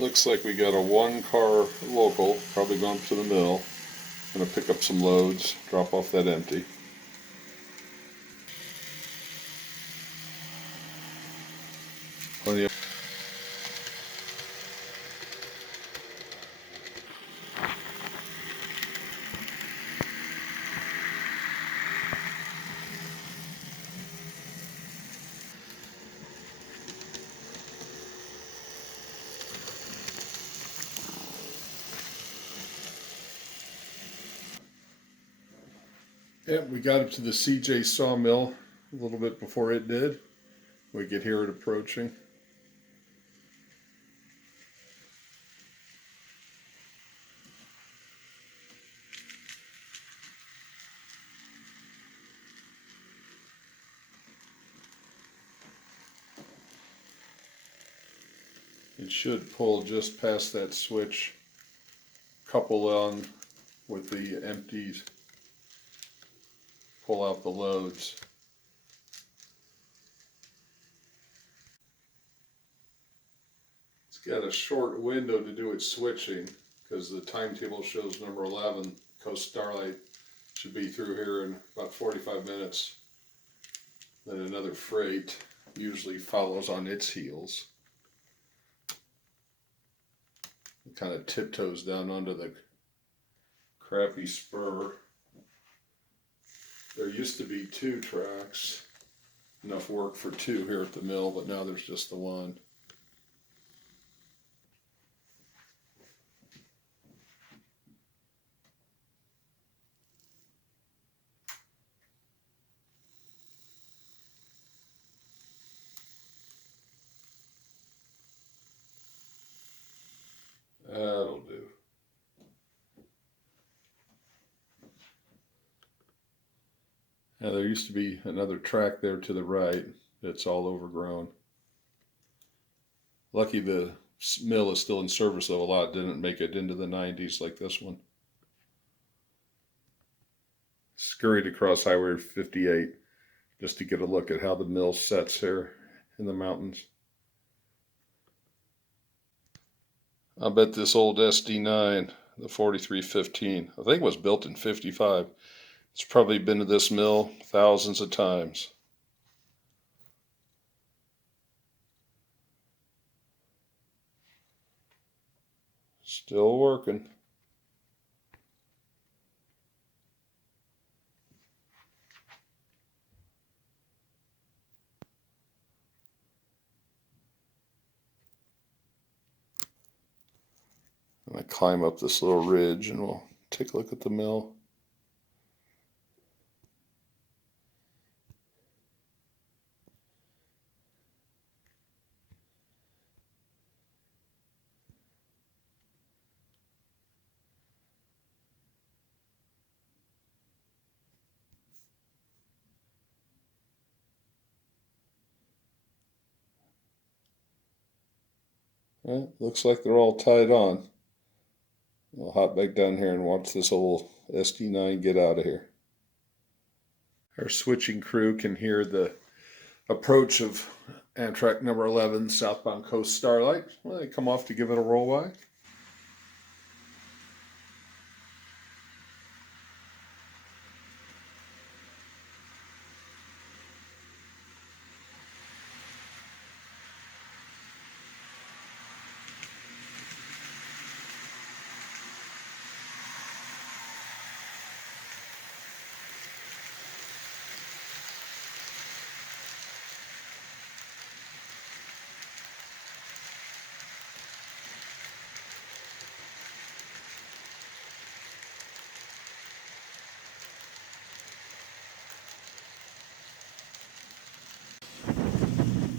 Looks like we got a one-car local, probably going up to the mill. Gonna pick up some loads, drop off that empty. Plenty of Yep, we got up to the CJ Sawmill a little bit before it did. We could hear it approaching. It should pull just past that switch, couple on with the empties, pull out the loads. It's got a short window to do its switching because the timetable shows number 11, Coast Starlight, should be through here in about 45 minutes. Then another freight usually follows on its heels. It kind of tiptoes down onto the crappy spur. There used to be 2 tracks, enough work for 2 here at the mill, but now there's just the one. That'll do. Now there used to be another track there to the right that's all overgrown. Lucky the mill is still in service though. A lot didn't make it into the 90s like this one. Scurried across Highway 58 just to get a look at how the mill sets here in the mountains. I bet this old SD9, the 4315, I think it was built in 55. It's probably been to this mill thousands of times. Still working. I climb up this little ridge and we'll take a look at the mill. Well, looks like they're all tied on. I'll hop back down here and watch this old SD9 get out of here. Our switching crew can hear the approach of Amtrak number 11, southbound Coast Starlight. Well, they come off to give it a roll by.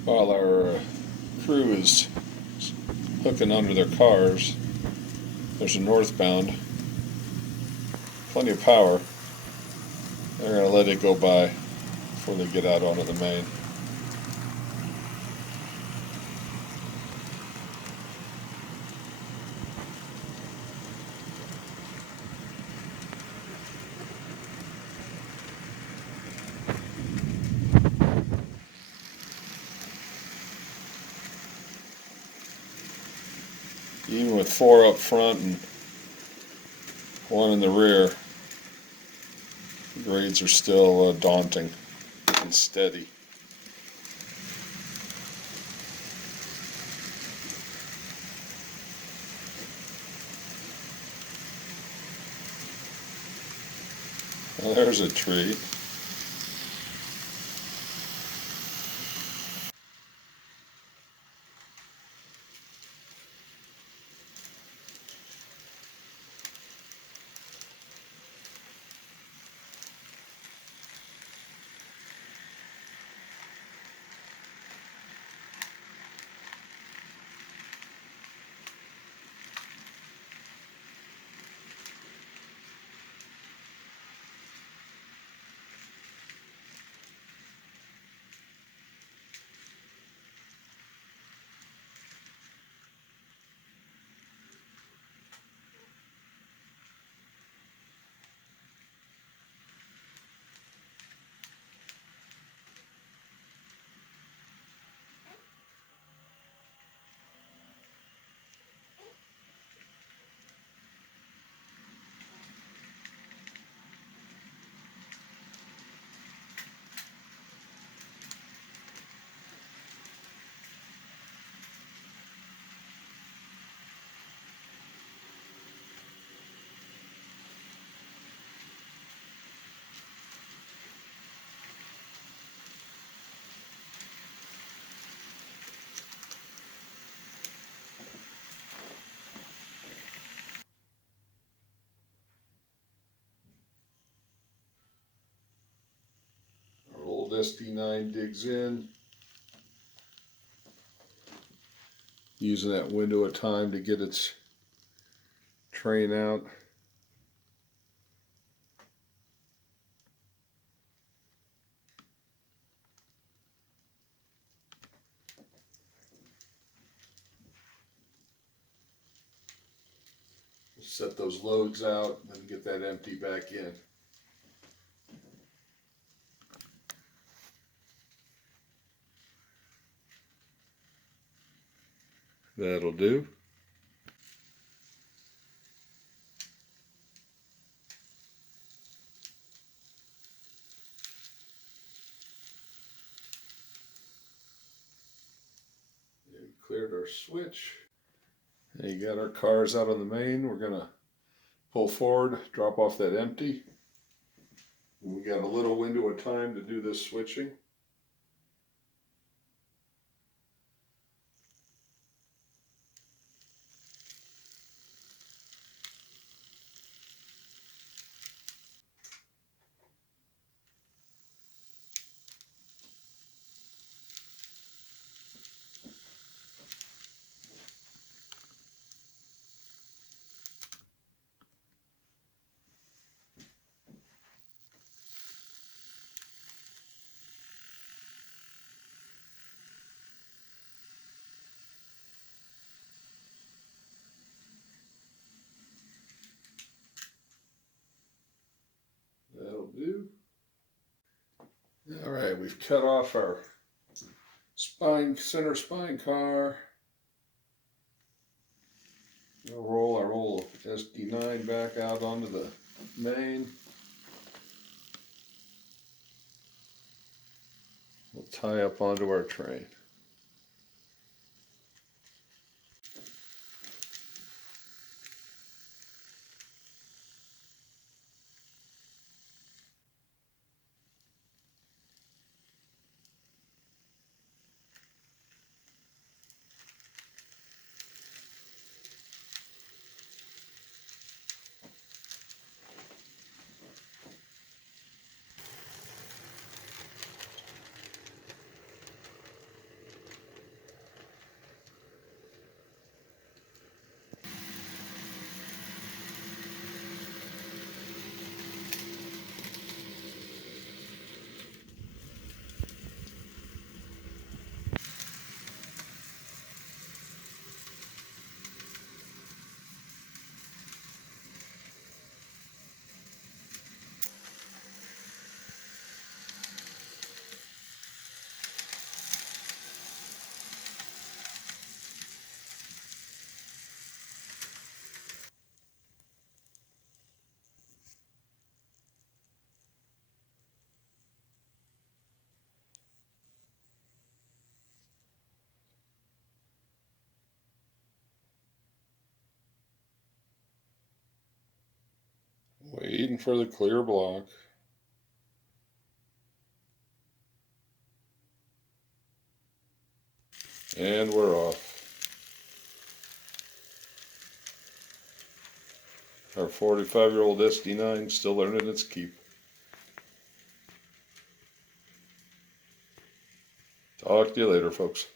While our crew is hooking onto their cars, there's a northbound, plenty of power. They're going to let it go by before they get out onto the main. 4 up front and 1 in the rear. The grades are still daunting and steady. Well, there's a treat. Our old SD9 digs in, using that window of time to get its train out. Set those loads out and then get that empty back in. That'll do. And cleared our switch. And you got our cars out on the main. We're gonna pull forward, drop off that empty. And we got a little window of time to do this switching. That'll do. All right, we've cut off our center spine car. We'll roll our old SD9 back out onto the main. We'll tie up onto our train. Waiting for the clear block. And we're off. Our 45-year-old SD9 still earning its keep. Talk to you later, folks.